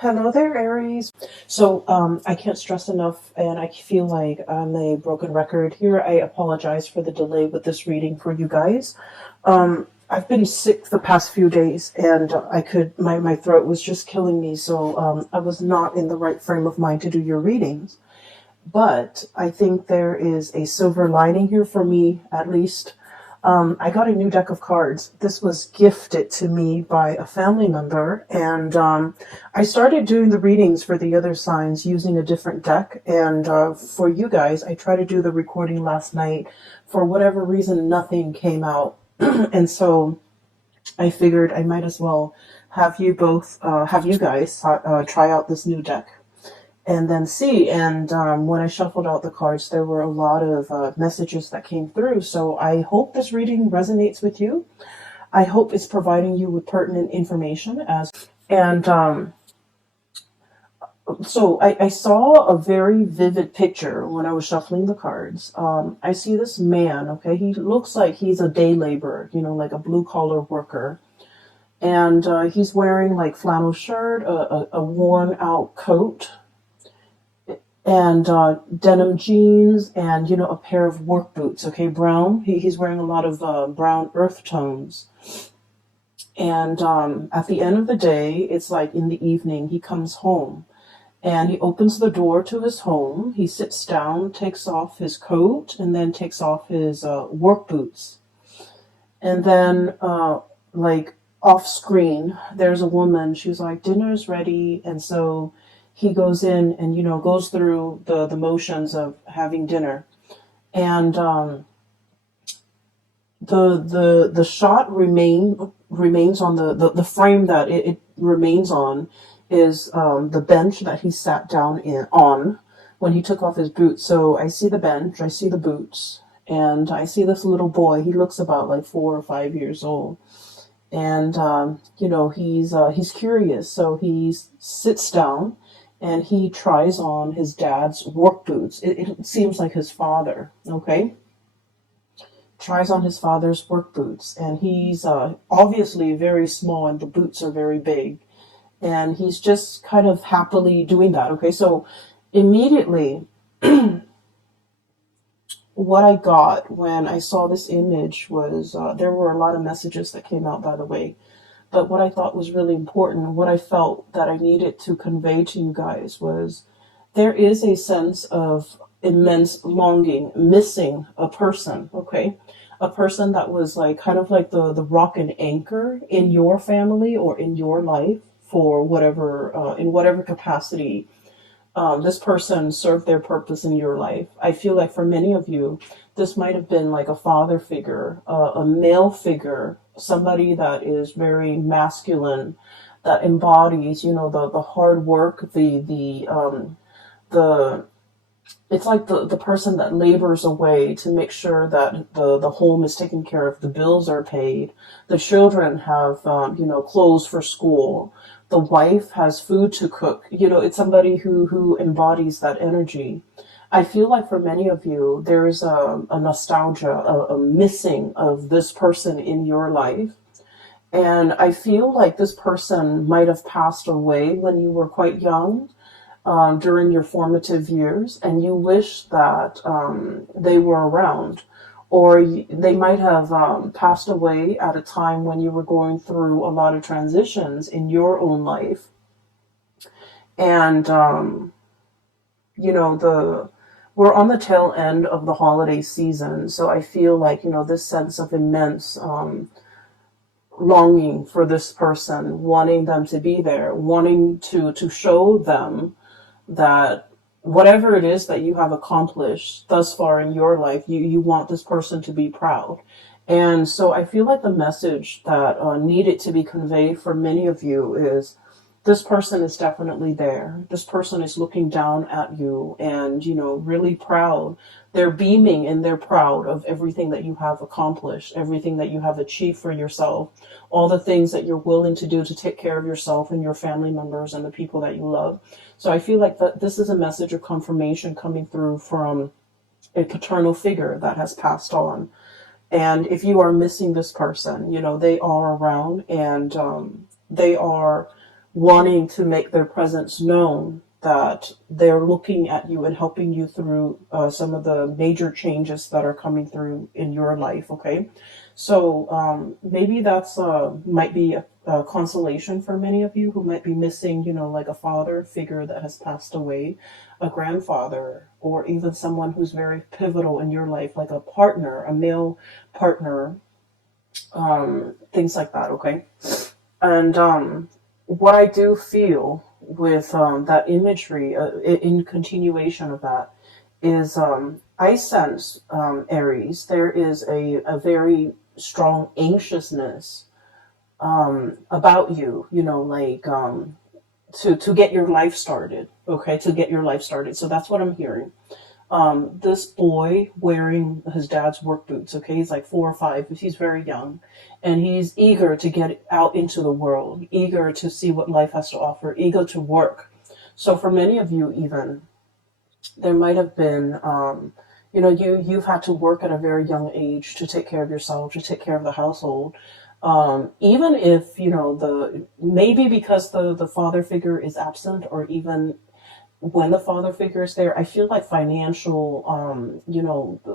Hello there, Aries. So, I can't stress enough, and I feel like I'm a broken record here. I apologize for the delay with this reading for you guys. I've been sick the past few days, and my throat was just killing me, so I was not in the right frame of mind to do your readings. But I think there is a silver lining here for me, at least. I got a new deck of cards. This was gifted to me by a family member, and I started doing the readings for the other signs using a different deck. And for you guys, I tried to do the recording last night. For whatever reason, nothing came out, and so I figured I might as well have you guys try out this new deck and then see. And when I shuffled out the cards, there were a lot of messages that came through. So I hope this reading resonates with you. I hope it's providing you with pertinent information I saw a very vivid picture when I was shuffling the cards. I see this man, okay? He looks like he's a day laborer, like a blue collar worker. And he's wearing like flannel shirt, a worn out coat, and denim jeans, and a pair of work boots. Okay, brown. He's wearing a lot of brown earth tones. And at the end of the day, it's like in the evening, he comes home and he opens the door to his home. He sits down, takes off his coat, and then takes off his work boots. And then, like off screen, there's a woman. She's like, dinner's ready. And so he goes in and goes through the motions of having dinner, and the shot remains on the frame that it remains on is the bench that he sat down on when he took off his boots. So I see the bench, I see the boots, and I see this little boy. He looks about like 4 or 5 years old, and he's curious, so he sits down and he tries on his dad's work boots. It seems like his father, okay? Tries on his father's work boots, and he's obviously very small, and the boots are very big. And he's just kind of happily doing that, okay? So immediately, what I got when I saw this image was there were a lot of messages that came out, by the way. But what I thought was really important, what I felt that I needed to convey to you guys was there is a sense of immense longing, missing a person, okay? A person that was like kind of like the rock and anchor in your family or in your life for whatever, in whatever capacity this person served their purpose in your life. I feel like for many of you, this might have been like a father figure, a male figure, somebody that is very masculine, that embodies, the hard work, the it's like the person that labors away to make sure that the home is taken care of, the bills are paid, the children have clothes for school, the wife has food to cook. It's somebody who embodies that energy. I feel like for many of you, there is a nostalgia, a missing of this person in your life. And I feel like this person might have passed away when you were quite young, during your formative years, and you wish that they were around. Or they might have passed away at a time when you were going through a lot of transitions in your own life. And, we're on the tail end of the holiday season. So I feel like, this sense of immense longing for this person, wanting them to be there, wanting to show them that whatever it is that you have accomplished thus far in your life, you want this person to be proud. And so I feel like the message that needed to be conveyed for many of you is this person is definitely there. This person is looking down at you and, really proud. They're beaming and they're proud of everything that you have accomplished, everything that you have achieved for yourself, all the things that you're willing to do to take care of yourself and your family members and the people that you love. So I feel like that this is a message of confirmation coming through from a paternal figure that has passed on. And if you are missing this person, they are around, and they are wanting to make their presence known, that they're looking at you and helping you through some of the major changes that are coming through in your life. Okay, so maybe that's might be a consolation for many of you who might be missing, like a father figure that has passed away, a grandfather, or even someone who's very pivotal in your life, like a partner, a male partner, things like that. Okay, and what I do feel with that imagery, in continuation of that, is I sense, Aries, there is a very strong anxiousness about you, like to get your life started, okay, to get your life started. So that's what I'm hearing. This boy wearing his dad's work boots, okay, he's like 4 or 5, he's very young, and he's eager to get out into the world, eager to see what life has to offer, eager to work. So for many of you, even, there might have been, you've had to work at a very young age to take care of yourself, to take care of the household. Even if, the maybe because the father figure is absent, or even when the father figure is there, I feel like financial,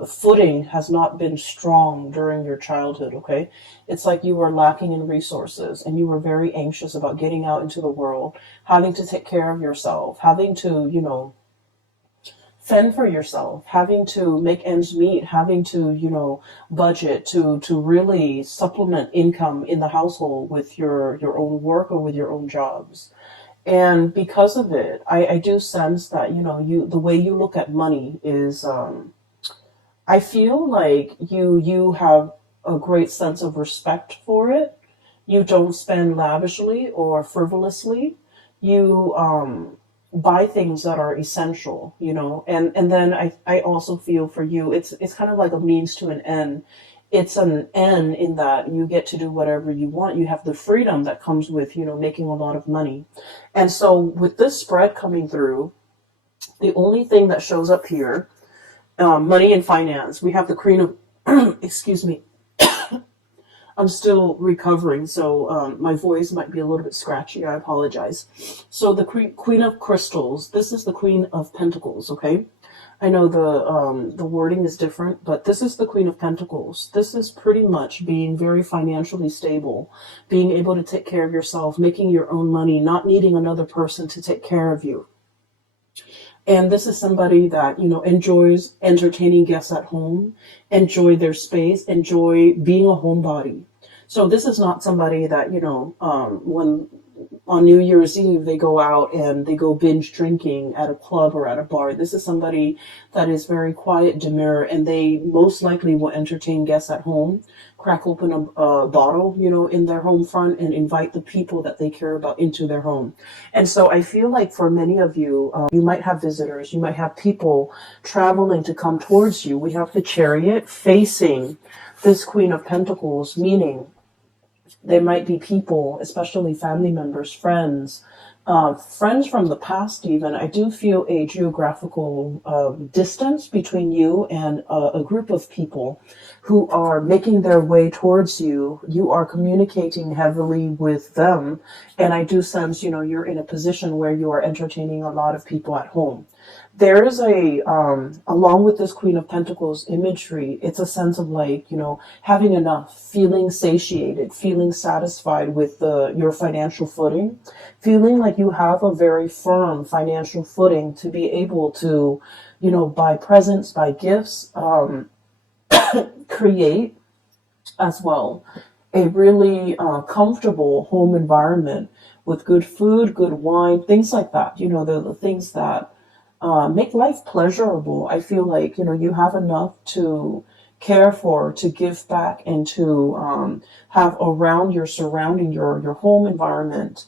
footing has not been strong during your childhood, okay? It's like you were lacking in resources and you were very anxious about getting out into the world, having to take care of yourself, having to, fend for yourself, having to make ends meet, having to, budget to really supplement income in the household with your own work or with your own jobs. And because of it, I do sense that, the way you look at money is, I feel like you have a great sense of respect for it. You don't spend lavishly or frivolously. You buy things that are essential, and then I also feel for you, it's kind of like a means to an end. It's an end in that you get to do whatever you want. You have the freedom that comes with, making a lot of money. And so with this spread coming through, the only thing that shows up here, money and finance, we have the Queen of, excuse me, I'm still recovering, so my voice might be a little bit scratchy. I apologize. So the Queen of Crystals, this is the Queen of Pentacles, okay? I know the wording is different, but this is the Queen of Pentacles. This is pretty much being very financially stable, being able to take care of yourself, making your own money, not needing another person to take care of you. And this is somebody that, enjoys entertaining guests at home, enjoy their space, enjoy being a homebody. So this is not somebody that, when on New Year's Eve they go out and they go binge drinking at a club or at a bar. This is somebody that is very quiet, demure, and they most likely will entertain guests at home, crack open a bottle, in their home front, and invite the people that they care about into their home. And so I feel like for many of you, you might have visitors, you might have people traveling to come towards you. We have the Chariot facing this Queen of Pentacles, meaning there might be people, especially family members, friends, friends from the past even. I do feel a geographical distance between you and a group of people who are making their way towards you. You are communicating heavily with them. And I do sense, you're in a position where you are entertaining a lot of people at home. There is along with this Queen of Pentacles imagery, it's a sense of like, having enough, feeling satiated, feeling satisfied with your financial footing, feeling like you have a very firm financial footing to be able to, buy presents, buy gifts, create as well a really comfortable home environment with good food, good wine, things like that. The things that make life pleasurable. I feel like, you have enough to care for, to give back, and to have around your surrounding, your home environment,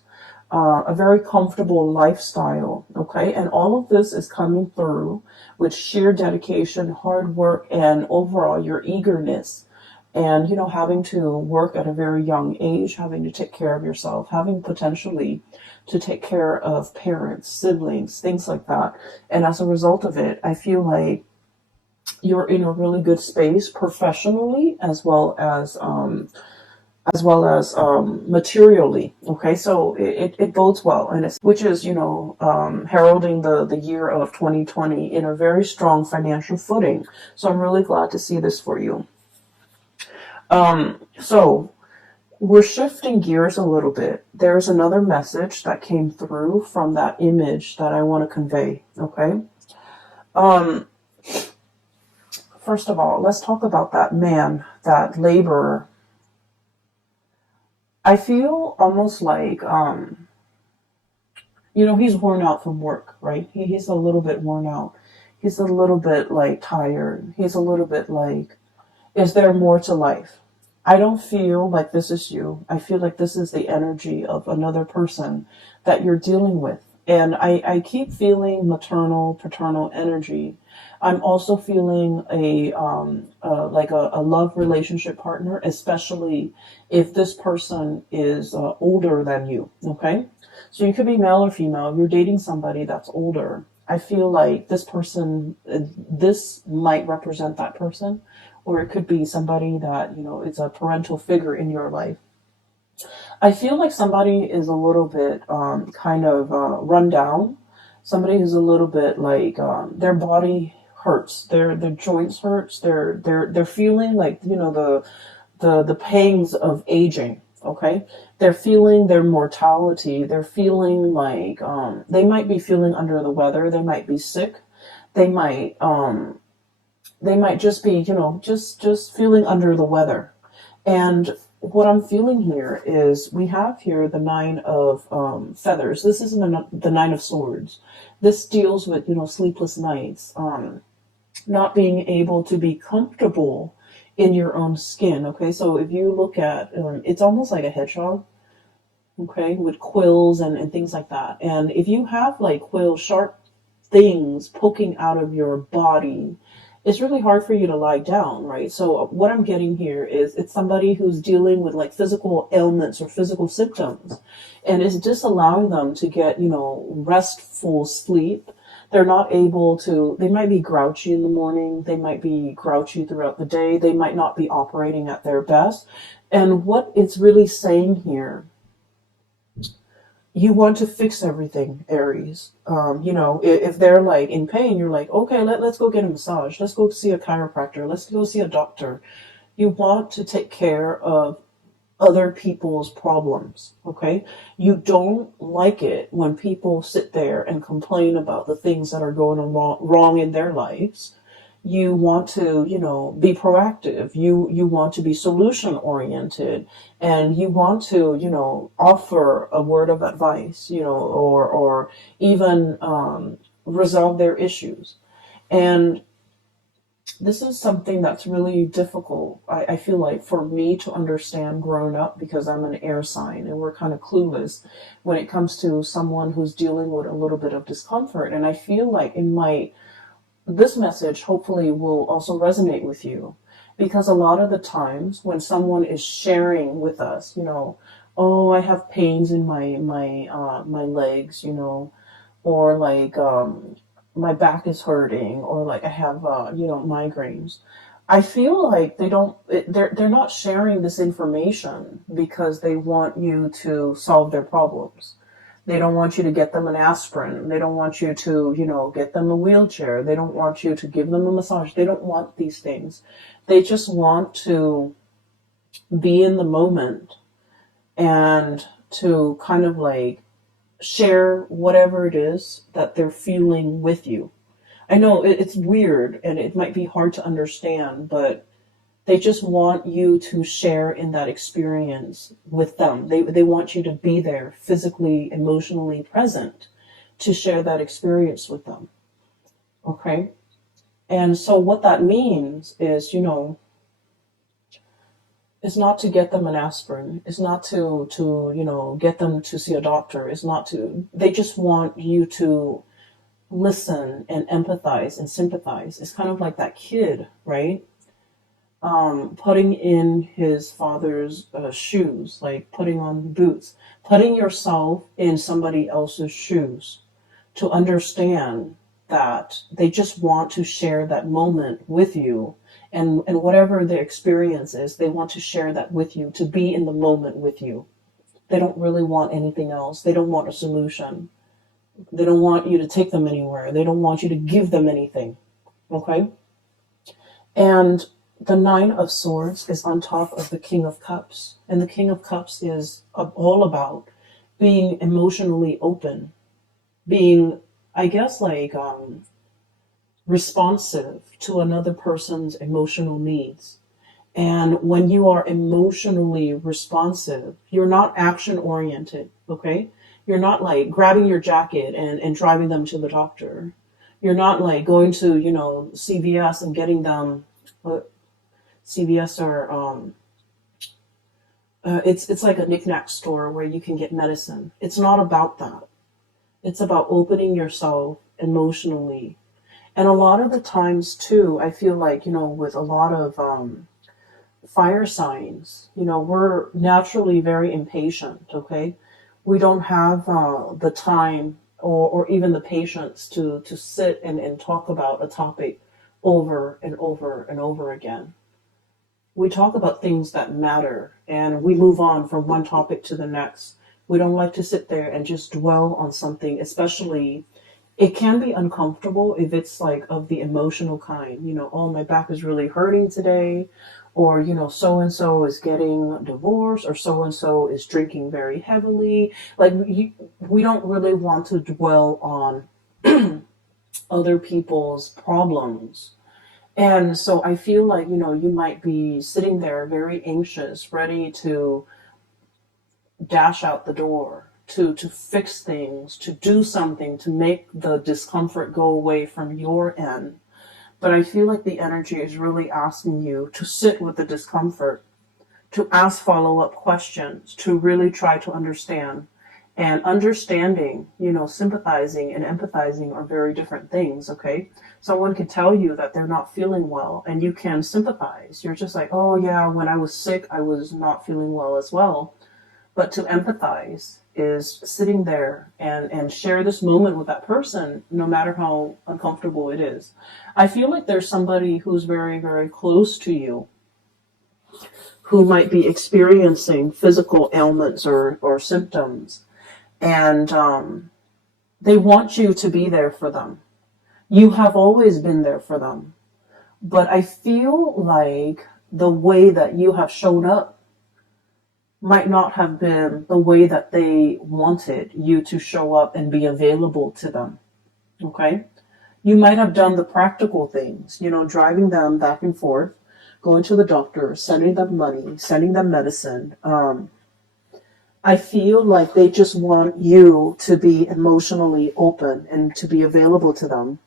a very comfortable lifestyle, okay? And all of this is coming through with sheer dedication, hard work, and overall your eagerness. And, having to work at a very young age, having to take care of yourself, having potentially to take care of parents, siblings, things like that. And as a result of it, I feel like you're in a really good space professionally, as well as as well as materially. Okay, so it bodes well, and it's, which is, you know, heralding the year of 2020 in a very strong financial footing. So I'm really glad to see this for you. So we're shifting gears a little bit. There's another message that came through from that image that I want to convey. Okay. Um, First of all, let's talk about that man, that laborer. I feel almost like, you know, he's worn out from work, right? He's a little bit worn out. He's a little bit like tired. He's a little bit like, is there more to life? I don't feel like this is you. I feel like this is the energy of another person that you're dealing with. And I keep feeling maternal, paternal energy. I'm also feeling like a love relationship partner, especially if this person is older than you. Okay, so you could be male or female. If you're dating somebody that's older, I feel like this person, this might represent that person, or it could be somebody that, you know, is a parental figure in your life. I feel like somebody is a little bit kind of run down. Somebody who's a little bit like their body hurts, their joints hurts. They're feeling like, you know, the pangs of aging. Okay, they're feeling their mortality. They're feeling like they might be feeling under the weather. They might be sick. They might just be, you know, just feeling under the weather. And what I'm feeling here is we have here the nine of feathers. This isn't the nine of swords. This deals with, you know, sleepless nights, not being able to be comfortable in your own skin. Okay, so if you look at, it's almost like a hedgehog. Okay, with quills and things like that. And if you have like quill sharp things poking out of your body, it's really hard for you to lie down, right? So what I'm getting here is it's somebody who's dealing with like physical ailments or physical symptoms, and it's just allowing them to get, you know, restful sleep. They're not able to, they might be grouchy in the morning, they might be grouchy throughout the day, they might not be operating at their best. And what it's really saying here, you want to fix everything, Aries. You know, if they're like in pain, you're like, okay, let's go get a massage. Let's go see a chiropractor. Let's go see a doctor. You want to take care of other people's problems, okay? You don't like it when people sit there and complain about the things that are going on wrong in their lives. You want to, you know, be proactive. You want to be solution oriented, and you want to, you know, offer a word of advice, you know, or even resolve their issues. And this is something that's really difficult, I feel like, for me to understand growing up, because I'm an air sign and we're kind of clueless when it comes to someone who's dealing with a little bit of discomfort. And I feel like this message hopefully will also resonate with you, because a lot of the times when someone is sharing with us, you know, oh, I have pains in my legs, you know, or like my back is hurting, or like I have you know, migraines. I feel like they're not sharing this information because they want you to solve their problems. They don't want you to get them an aspirin. They don't want you to, you know, get them a wheelchair. They don't want you to give them a massage. They don't want these things. They just want to be in the moment and to kind of like share whatever it is that they're feeling with you. I know it's weird and it might be hard to understand, but they just want you to share in that experience with them. They want you to be there physically, emotionally present to share that experience with them. Okay? And so what that means is, you know, is not to get them an aspirin. It's not to, you know, get them to see a doctor. It's not to, they just want you to listen and empathize and sympathize. It's kind of like that kid, right? Putting in his father's shoes, like putting on boots, putting yourself in somebody else's shoes to understand that they just want to share that moment with you And whatever their experience is, they want to share that with you, to be in the moment with you. They don't really want anything else. They don't want a solution. They don't want you to take them anywhere. They don't want you to give them anything. Okay? And the Nine of Swords is on top of the King of Cups. And the King of Cups is all about being emotionally open, being, I guess, like responsive to another person's emotional needs. And when you are emotionally responsive, you're not action oriented, okay? You're not like grabbing your jacket and driving them to the doctor. You're not like going to, CVS and getting them, CVS or, it's like a knickknack store where you can get medicine. It's not about that. It's about opening yourself emotionally. And a lot of the times too, I feel like, with a lot of, fire signs, we're naturally very impatient, okay? We don't have the time or even the patience to sit and talk about a topic over and over and over again. We talk about things that matter and we move on from one topic to the next. We don't like to sit there and just dwell on something, especially it can be uncomfortable if it's like of the emotional kind, oh, my back is really hurting today, or, so and so is getting divorced, or so and so is drinking very heavily. Like, we don't really want to dwell on other people's problems. And so I feel like, you might be sitting there very anxious, ready to dash out the door, to fix things, to do something, to make the discomfort go away from your end. But I feel like the energy is really asking you to sit with the discomfort, to ask follow-up questions, to really try to understand. And understanding, sympathizing and empathizing are very different things, okay? Someone can tell you that they're not feeling well and you can sympathize. You're just like, oh yeah, when I was sick, I was not feeling well as well. But to empathize is sitting there and share this moment with that person, no matter how uncomfortable it is. I feel like there's somebody who's very, very close to you who might be experiencing physical ailments or symptoms. And they want you to be there for them. You have always been there for them. But I feel like the way that you have shown up might not have been the way that they wanted you to show up and be available to them. Okay? You might have done the practical things, driving them back and forth, going to the doctor, sending them money, sending them medicine. I feel like they just want you to be emotionally open and to be available to them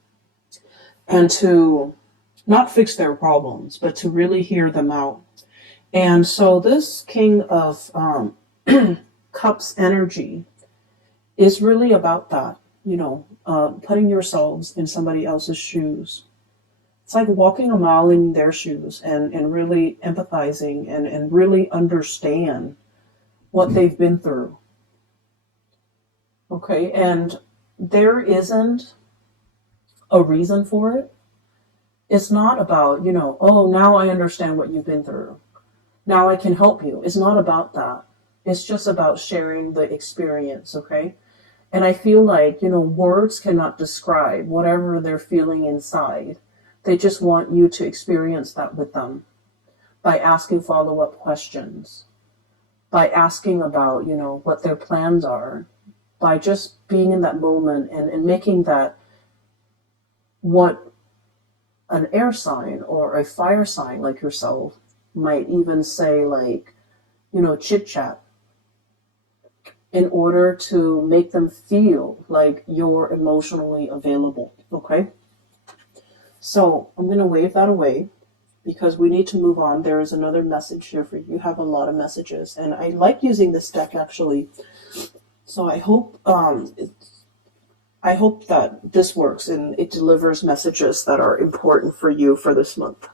and to not fix their problems, but to really hear them out. And so this King of Cups energy is really about that, putting yourselves in somebody else's shoes. It's like walking a mile in their shoes and really empathizing and really understand what they've been through. Okay, and there isn't a reason for it. It's not about, oh, now I understand what you've been through. Now I can help you. It's not about that. It's just about sharing the experience, okay? And I feel like, words cannot describe whatever they're feeling inside. They just want you to experience that with them by asking follow-up questions, by asking about, what their plans are, by just being in that moment and making that what an air sign or a fire sign like yourself might even say, like, chit chat, in order to make them feel like you're emotionally available. Okay? So I'm going to wave that away because we need to move on. There is another message here for you. You have a lot of messages, and I like using this deck actually. So I hope that this works and it delivers messages that are important for you for this month.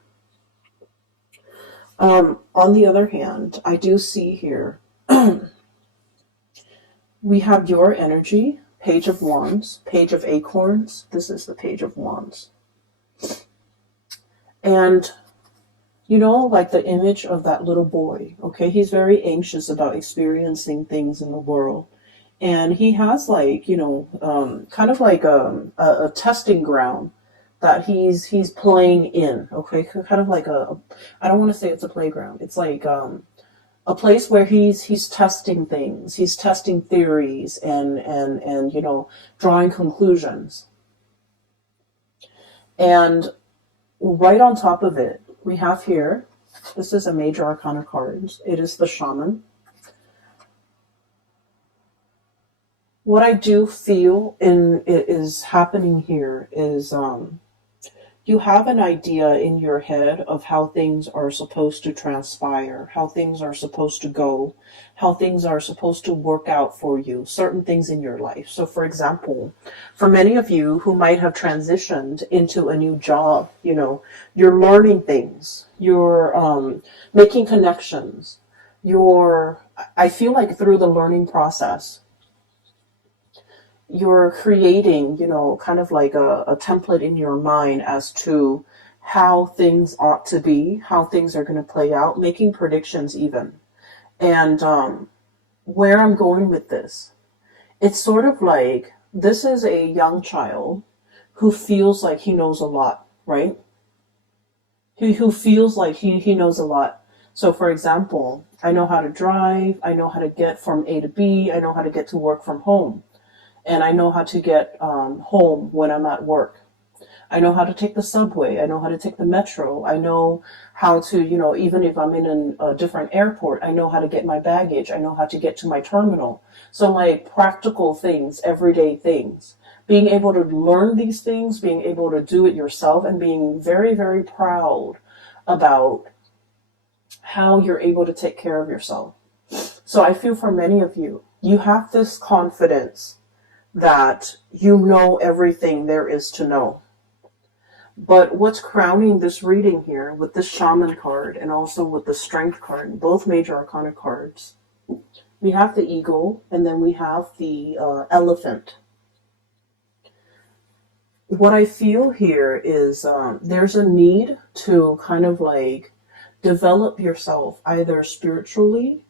On the other hand, I do see here, we have your energy, Page of Wands, Page of Acorns. This is the Page of Wands. And You know, like the image of that little boy, okay? He's very anxious about experiencing things in the world. And he has like, kind of like a testing ground that he's playing in, okay? Kind of like I don't want to say it's a playground. It's like a place where he's testing things. He's testing theories and drawing conclusions. And right on top of it, we have here, this is a major arcana card. It is the shaman. What I do feel in is happening here is you have an idea in your head of how things are supposed to transpire, how things are supposed to go, how things are supposed to work out for you, certain things in your life. So, for example, for many of you who might have transitioned into a new job, you're learning things, you're making connections, I feel like through the learning process, you're creating, kind of like a template in your mind as to how things ought to be, how things are going to play out, making predictions even. And where I'm going with this, it's sort of like this is a young child who feels like he knows a lot, right? Who feels like he knows a lot. So, for example, I know how to drive, I know how to get from A to B, I know how to get to work from home. And I know how to get home when I'm at work. I know how to take the subway. I know how to take the metro. I know how to, even if I'm in a different airport, I know how to get my baggage. I know how to get to my terminal. So, like, practical things, everyday things. Being able to learn these things, being able to do it yourself, and being very, very proud about how you're able to take care of yourself. So I feel for many of you, you have this confidence that you know everything there is to know. But what's crowning this reading here with this shaman card and also with the strength card, both major arcana cards, we have the eagle and then we have the elephant. What I feel here is there's a need to kind of like develop yourself either spiritually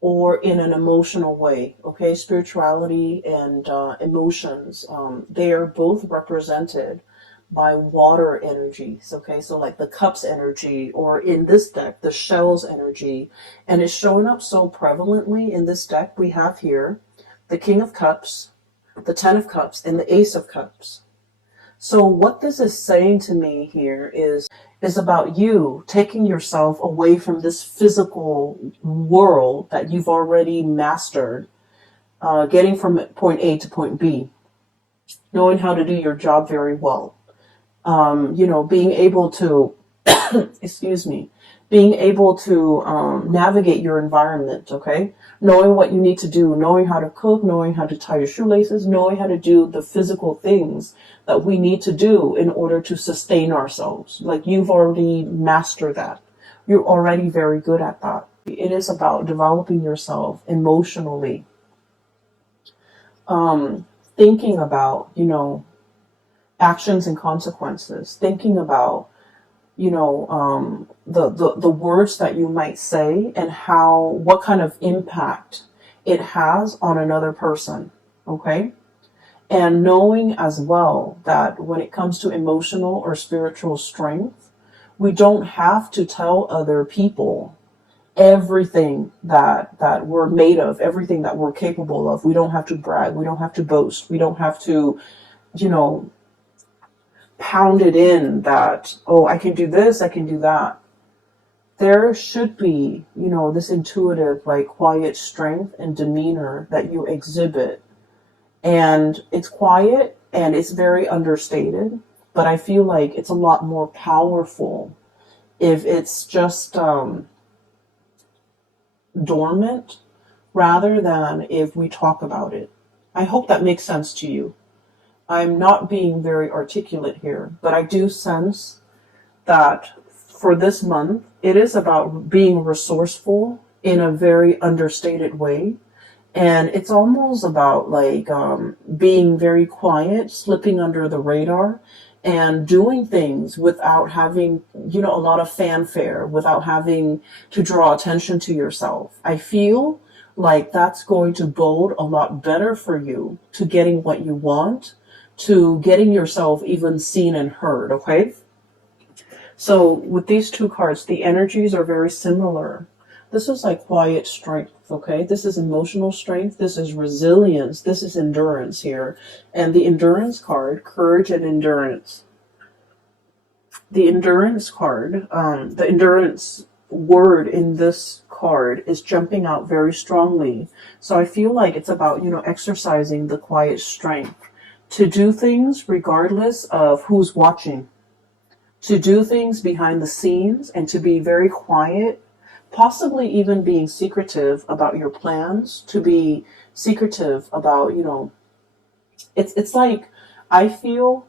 or in an emotional way. Okay, spirituality and emotions, they are both represented by water energies. Okay, so like the cups energy, or in this deck the shells energy, and it's showing up so prevalently in this deck. We have here the King of Cups, the Ten of Cups, and the Ace of Cups. So what this is saying to me here is about you taking yourself away from this physical world that you've already mastered, getting from point A to point B, knowing how to do your job very well, being able to, excuse me, being able to navigate your environment, okay? Knowing what you need to do, knowing how to cook, knowing how to tie your shoelaces, knowing how to do the physical things that we need to do in order to sustain ourselves. Like, you've already mastered that. You're already very good at that. It is about developing yourself emotionally, thinking about, actions and consequences, thinking about, the words that you might say and what kind of impact it has on another person. Okay. And knowing as well that when it comes to emotional or spiritual strength, we don't have to tell other people everything that we're made of, everything that we're capable of. We don't have to brag. We don't have to boast. We don't have to, pound it in that, oh, I can do this, I can do that. There should be, this intuitive, like, quiet strength and demeanor that you exhibit. And it's quiet and it's very understated, but I feel like it's a lot more powerful if it's just dormant rather than if we talk about it. I hope that makes sense to you. I'm not being very articulate here, but I do sense that for this month, it is about being resourceful in a very understated way. And it's almost about like being very quiet, slipping under the radar, and doing things without having, you know, a lot of fanfare, without having to draw attention to yourself. I feel like that's going to bode a lot better for you to getting what you want, to getting yourself even seen and heard, okay? So with these two cards, the energies are very similar. This is like quiet strength, okay? This is emotional strength. This is resilience. This is endurance here. And the endurance card, courage and endurance. The endurance card, the endurance word in this card is jumping out very strongly. So I feel like it's about, you know, exercising the quiet strength to do things regardless of who's watching, to do things behind the scenes and to be very quiet, possibly even being secretive about your plans, to be secretive about, you know, it's like, I feel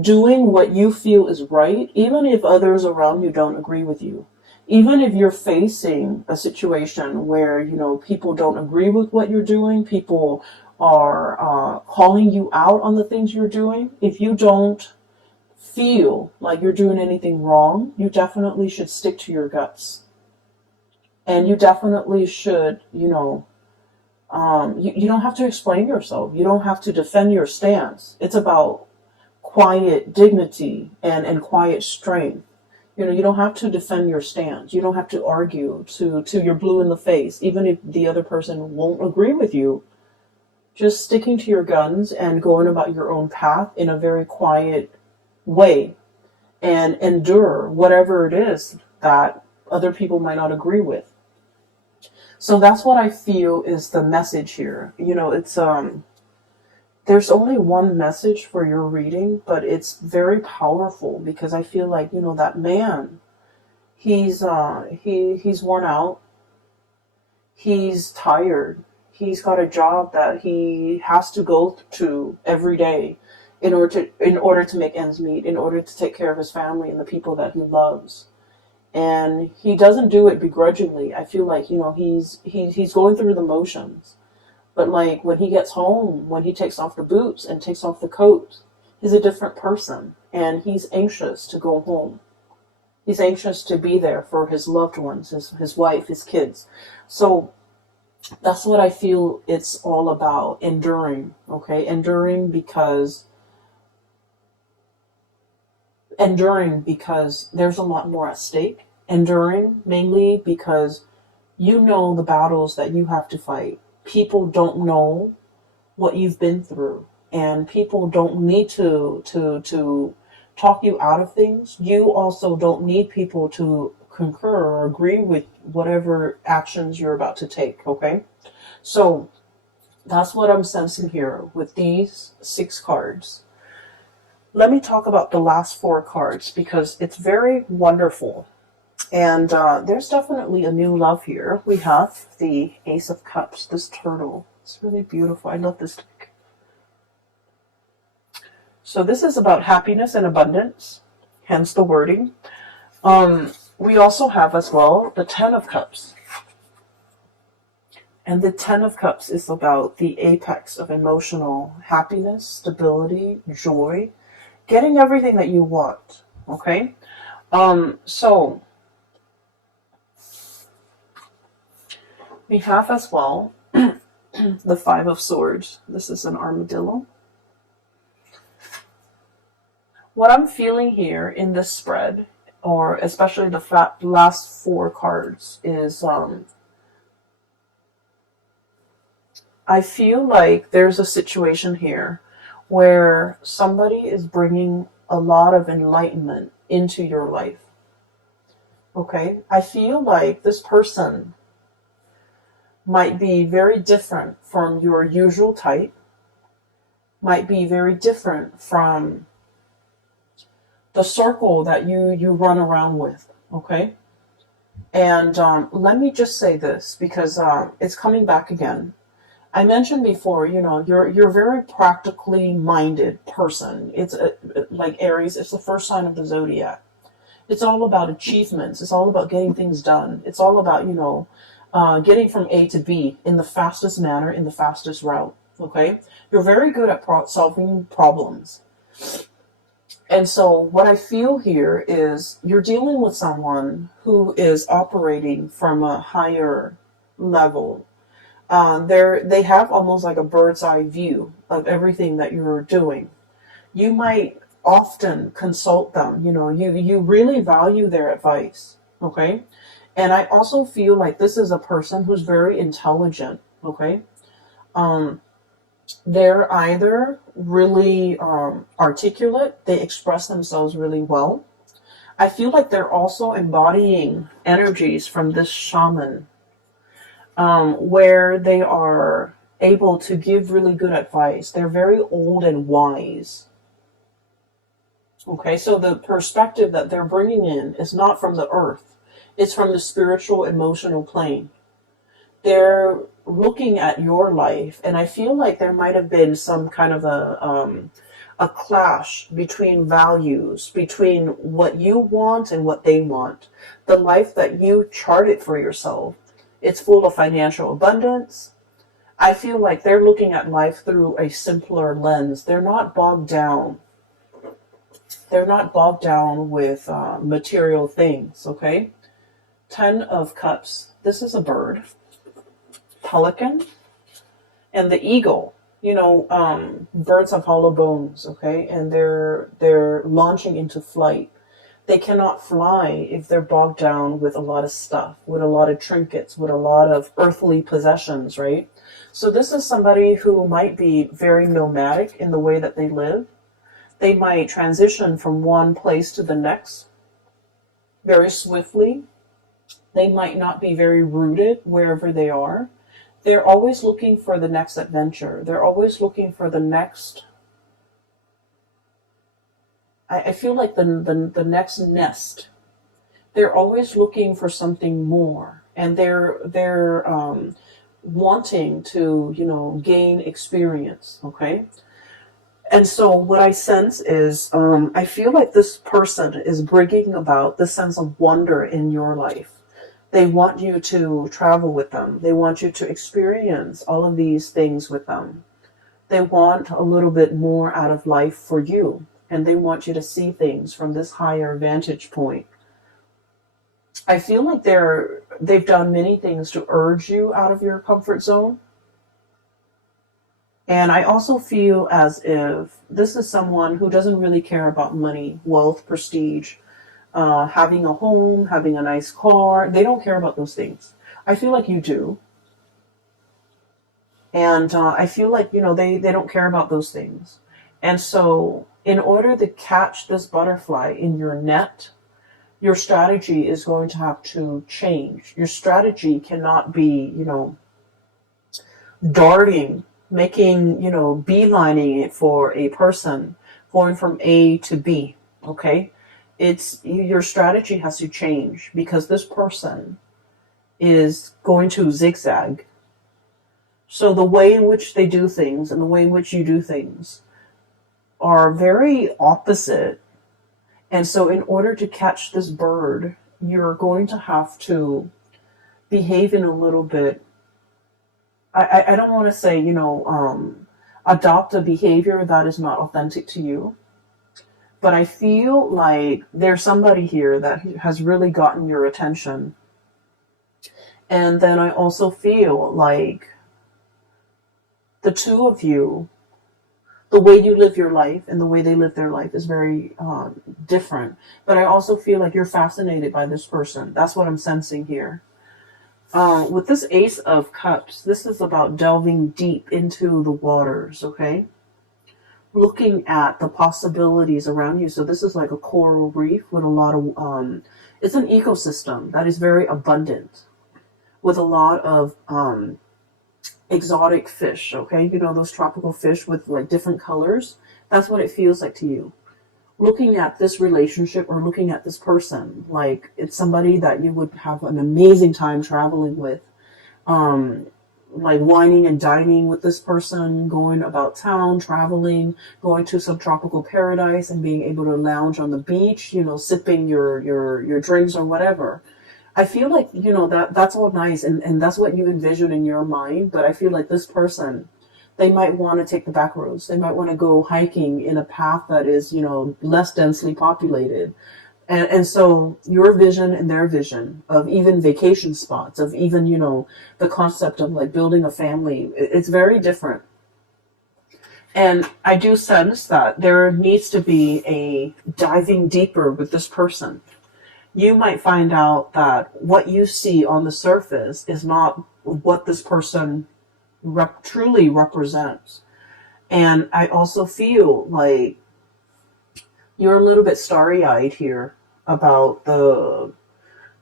doing what you feel is right, even if others around you don't agree with you. Even if you're facing a situation where, you know, people don't agree with what you're doing, people are calling you out on the things you're doing, if you don't feel like you're doing anything wrong, you definitely should stick to your guts. And you definitely should, you know, you don't have to explain yourself. You don't have to defend your stance. It's about quiet dignity and quiet strength. You know, you don't have to defend your stance. You don't have to argue to you're blue in the face, even if the other person won't agree with you. Just sticking to your guns and going about your own path in a very quiet way and endure whatever it is that other people might not agree with. So that's what I feel is the message here. You know, it's there's only one message for your reading, but it's very powerful because I feel like, you know, that man, he's worn out, he's tired, he's got a job that he has to go to every day in order to make ends meet, in order to take care of his family and the people that he loves. And he doesn't do it begrudgingly. I feel like, you know, he's going through the motions. But like when he gets home, when he takes off the boots and takes off the coat, he's a different person. And he's anxious to go home. He's anxious to be there for his loved ones, his wife, his kids. So that's what I feel it's all about, enduring, okay? Enduring because there's a lot more at stake. Enduring mainly because you know the battles that you have to fight. People don't know what you've been through, and people don't need to talk you out of things. You also don't need people to concur or agree with whatever actions you're about to take, okay? So that's what I'm sensing here with these 6 cards. Let me talk about the last 4 cards because it's very wonderful. And there's definitely a new love here. We have the Ace of Cups, this turtle. It's really beautiful. I love this deck. So this is about happiness and abundance, hence the wording. We also have as well the Ten of Cups. And the Ten of Cups is about the apex of emotional happiness, stability, joy, getting everything that you want, okay? So we have as well the Five of Swords. This is an armadillo. What I'm feeling here in this spread, or especially the last 4 cards, is I feel like there's a situation here where somebody is bringing a lot of enlightenment into your life. Okay? I feel like this person might be very different from your usual type, might be very different from the circle that you run around with, okay? And let me just say this because it's coming back again. I mentioned before, you know, you're a very practically minded person. It's like Aries, it's the first sign of the zodiac. It's all about achievements. It's all about getting things done. It's all about, you know, getting from A to B in the fastest manner, in the fastest route. Okay? You're very good at solving problems. And so what I feel here is you're dealing with someone who is operating from a higher level. They have almost like a bird's eye view of everything that you're doing. You might often consult them. You really value their advice. Okay. And I also feel like this is a person who's very intelligent. Okay. Um, they're either really articulate, they express themselves really well. I feel like they're also embodying energies from this shaman, where they are able to give really good advice. They're very old and wise. Okay, so the perspective that they're bringing in is not from the earth, it's from the spiritual, emotional plane. They're looking at your life, and I feel like there might have been some kind of a clash between values, between what you want and what they want. The life that you charted for yourself, it's full of financial abundance. I feel like they're looking at life through a simpler lens. They're not bogged down. They're not bogged down with material things. Okay, 10 of Cups. This is a bird, pelican, and the eagle. Birds have hollow bones, okay, and they're launching into flight. They cannot fly if they're bogged down with a lot of stuff, with a lot of trinkets, with a lot of earthly possessions, right? So this is somebody who might be very nomadic in the way that they live. They might transition from one place to the next very swiftly. They might not be very rooted wherever they are. They're always looking for the next adventure. They're always looking for the next. I feel like the next nest. They're always looking for something more, and they're wanting to gain experience. Okay, and so what I sense is I feel like this person is bringing about the sense of wonder in your life. They want you to travel with them. They want you to experience all of these things with them. They want a little bit more out of life for you, and they want you to see things from this higher vantage point. I feel like they've done many things to urge you out of your comfort zone. And I also feel as if this is someone who doesn't really care about money, wealth, prestige, having a home, having a nice car. They don't care about those things. I feel like you do. And I feel like, they don't care about those things. And so in order to catch this butterfly in your net, your strategy is going to have to change. Your strategy cannot be, darting, making, beelining it for a person, going from A to B. Okay? It's your strategy has to change because this person is going to zigzag. So the way in which they do things and the way in which you do things are very opposite. And so in order to catch this bird, you're going to have to behave in a little bit. I don't want to say, adopt a behavior that is not authentic to you. But I feel like there's somebody here that has really gotten your attention. And then I also feel like the two of you, the way you live your life and the way they live their life is very different. But I also feel like you're fascinated by this person. That's what I'm sensing here. With this Ace of Cups, this is about delving deep into the waters, okay? Looking at the possibilities around you. So this is like a coral reef with a lot of, it's an ecosystem that is very abundant with a lot of exotic fish, okay? Those tropical fish with like different colors. That's what it feels like to you. Looking at this relationship or looking at this person, like it's somebody that you would have an amazing time traveling with. Like wining and dining with this person, going about town, traveling, going to some tropical paradise and being able to lounge on the beach, sipping your drinks or whatever. I feel like, that's all nice and that's what you envision in your mind, but I feel like this person They might want to take the back roads. They might want to go hiking in a path that is, less densely populated. And so your vision and their vision of even vacation spots, of even, the concept of like building a family, it's very different. And I do sense that there needs to be a diving deeper with this person. You might find out that what you see on the surface is not what this person truly represents. And I also feel like you're a little bit starry-eyed here about the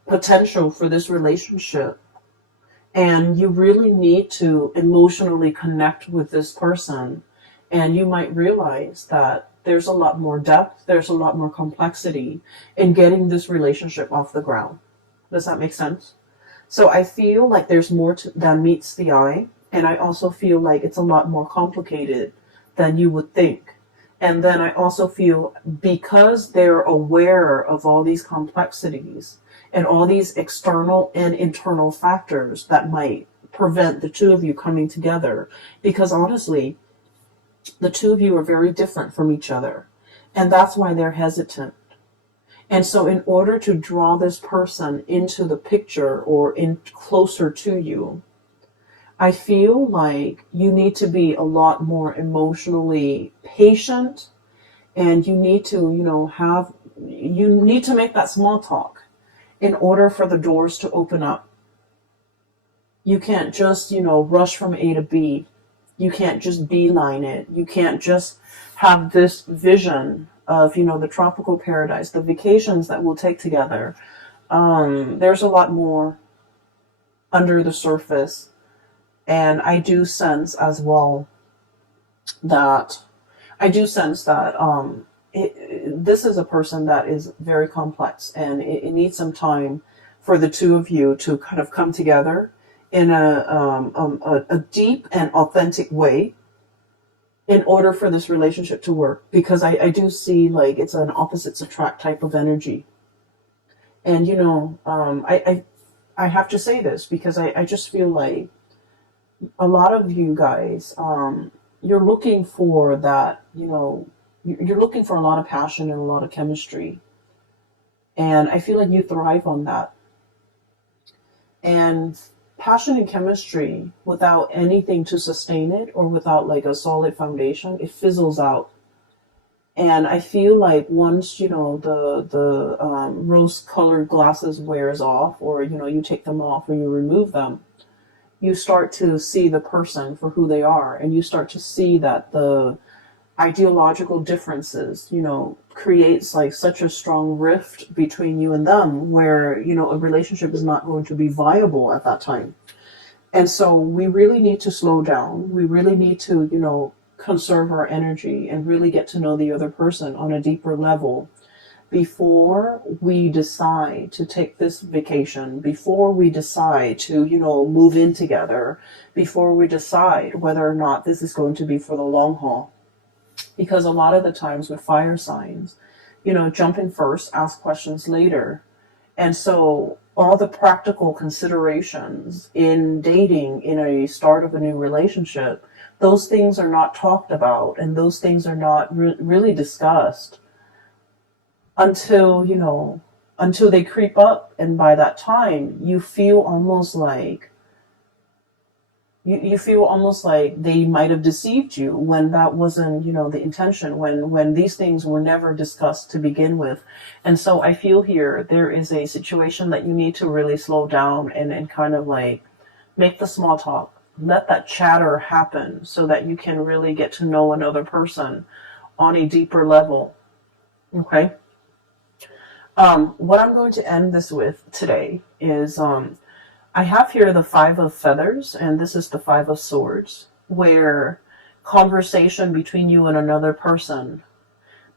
potential for this relationship. And you really need to emotionally connect with this person. And you might realize that there's a lot more depth, there's a lot more complexity in getting this relationship off the ground. Does that make sense? So I feel like there's more than meets the eye. And I also feel like it's a lot more complicated than you would think. And then I also feel because they're aware of all these complexities and all these external and internal factors that might prevent the two of you coming together, because honestly, the two of you are very different from each other. And that's why they're hesitant. And so in order to draw this person into the picture or in closer to you, I feel like you need to be a lot more emotionally patient, and you need to, you need to make that small talk in order for the doors to open up. You can't just, rush from A to B. You can't just beeline it. You can't just have this vision of, the tropical paradise, the vacations that we'll take together. There's a lot more under the surface. And I do sense as well that this is a person that is very complex, and it needs some time for the two of you to kind of come together in a deep and authentic way in order for this relationship to work. Because I do see like it's an opposites attract type of energy. And, I have to say this because I just feel like a lot of you guys, you're looking for that, you're looking for a lot of passion and a lot of chemistry. And I feel like you thrive on that. And passion and chemistry without anything to sustain it, or without like a solid foundation, it fizzles out. And I feel like once, the rose-colored glasses wears off, or, you take them off or you remove them, you start to see the person for who they are, and you start to see that the ideological differences, creates like such a strong rift between you and them, where, a relationship is not going to be viable at that time. And so we really need to slow down. We really need to, conserve our energy and really get to know the other person on a deeper level before we decide to take this vacation, before we decide to, move in together, before we decide whether or not this is going to be for the long haul. Because a lot of the times with fire signs, jump in first, ask questions later. And so all the practical considerations in dating, in a start of a new relationship, those things are not talked about, and those things are not really discussed until they creep up. And by that time, you feel almost like they might have deceived you, when that wasn't, the intention, when these things were never discussed to begin with. And so I feel here there is a situation that you need to really slow down and kind of like make the small talk. Let that chatter happen so that you can really get to know another person on a deeper level. Okay? What I'm going to end this with today is I have here the Five of Feathers, and this is the Five of Swords, where conversation between you and another person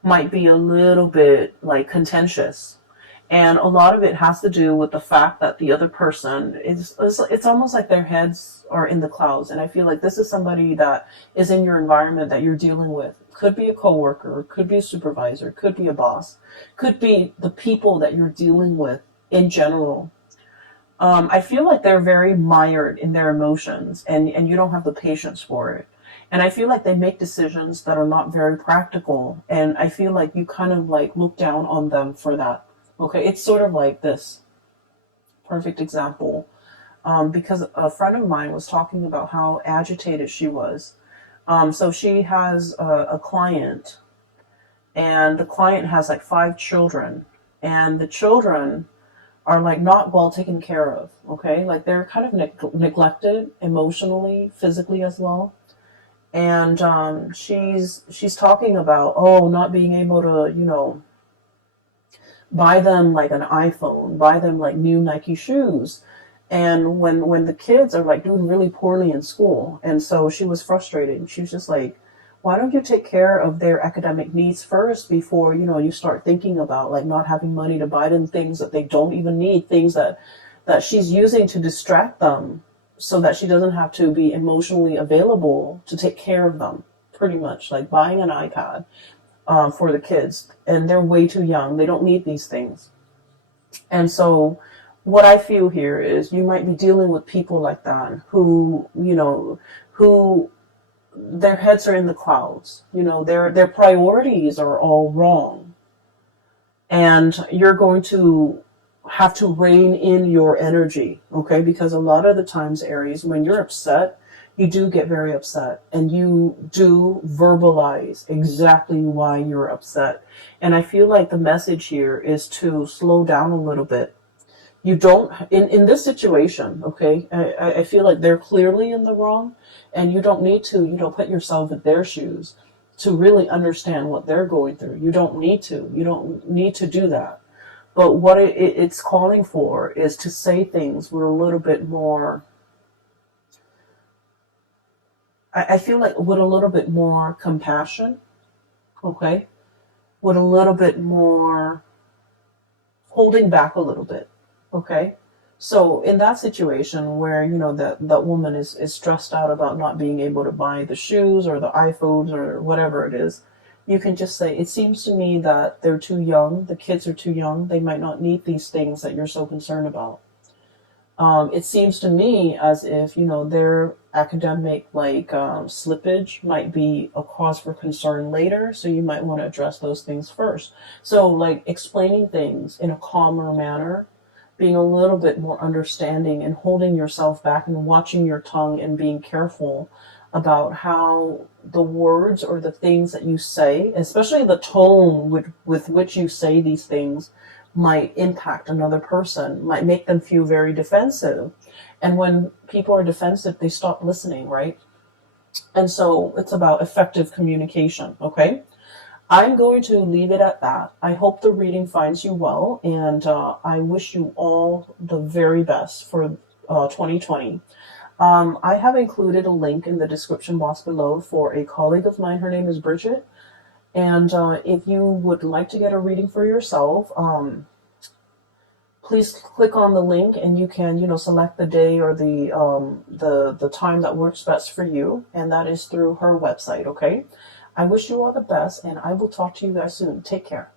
might be a little bit like contentious. And a lot of it has to do with the fact that the other person it's almost like their heads are in the clouds. And I feel like this is somebody that is in your environment that you're dealing with. Could be a coworker, could be a supervisor, could be a boss, could be the people that you're dealing with in general. I feel like they're very mired in their emotions, and you don't have the patience for it. And I feel like they make decisions that are not very practical. And I feel like you kind of like look down on them for that. Okay, it's sort of like this perfect example. Because a friend of mine was talking about how agitated she was. So she has a client, and the client has like 5 children, and the children are like not well taken care of. Okay, like they're kind of neglected emotionally, physically as well. And she's talking about, oh, not being able to, buy them like an iPhone, buy them like new Nike shoes. And when the kids are like doing really poorly in school, and so she was frustrated. She was just like, why don't you take care of their academic needs first before, you start thinking about like not having money to buy them things that they don't even need, things that she's using to distract them so that she doesn't have to be emotionally available to take care of them, pretty much like buying an iPad for the kids, and they're way too young. They don't need these things. And so what I feel here is you might be dealing with people like that who, who their heads are in the clouds. Their priorities are all wrong. And you're going to have to rein in your energy, okay? Because a lot of the times, Aries, when you're upset, you do get very upset, and you do verbalize exactly why you're upset. And I feel like the message here is to slow down a little bit. You don't, in this situation, okay, I feel like they're clearly in the wrong, and you don't need to, put yourself in their shoes to really understand what they're going through. You don't need to. You don't need to do that. But what it's calling for is to say things with a little bit more, I feel like with a little bit more compassion, okay? With a little bit more holding back a little bit, okay? So in that situation where, that woman is stressed out about not being able to buy the shoes or the iPhones or whatever it is, you can just say, it seems to me that they're too young, the kids are too young, they might not need these things that you're so concerned about. It seems to me as if, their academic slippage might be a cause for concern later. So you might want to address those things first. So like explaining things in a calmer manner, being a little bit more understanding and holding yourself back and watching your tongue and being careful about how the words or the things that you say, especially the tone with which you say these things, might impact another person, might make them feel very defensive. And when people are defensive, they stop listening, right? And so it's about effective communication, okay? I'm going to leave it at that. I hope the reading finds you well, and I wish you all the very best for 2020. I have included a link in the description box below for a colleague of mine. Her name is Bridget. And if you would like to get a reading for yourself, please click on the link, and you can, select the day or the time that works best for you, and that is through her website. Okay. I wish you all the best, and I will talk to you guys soon. Take care.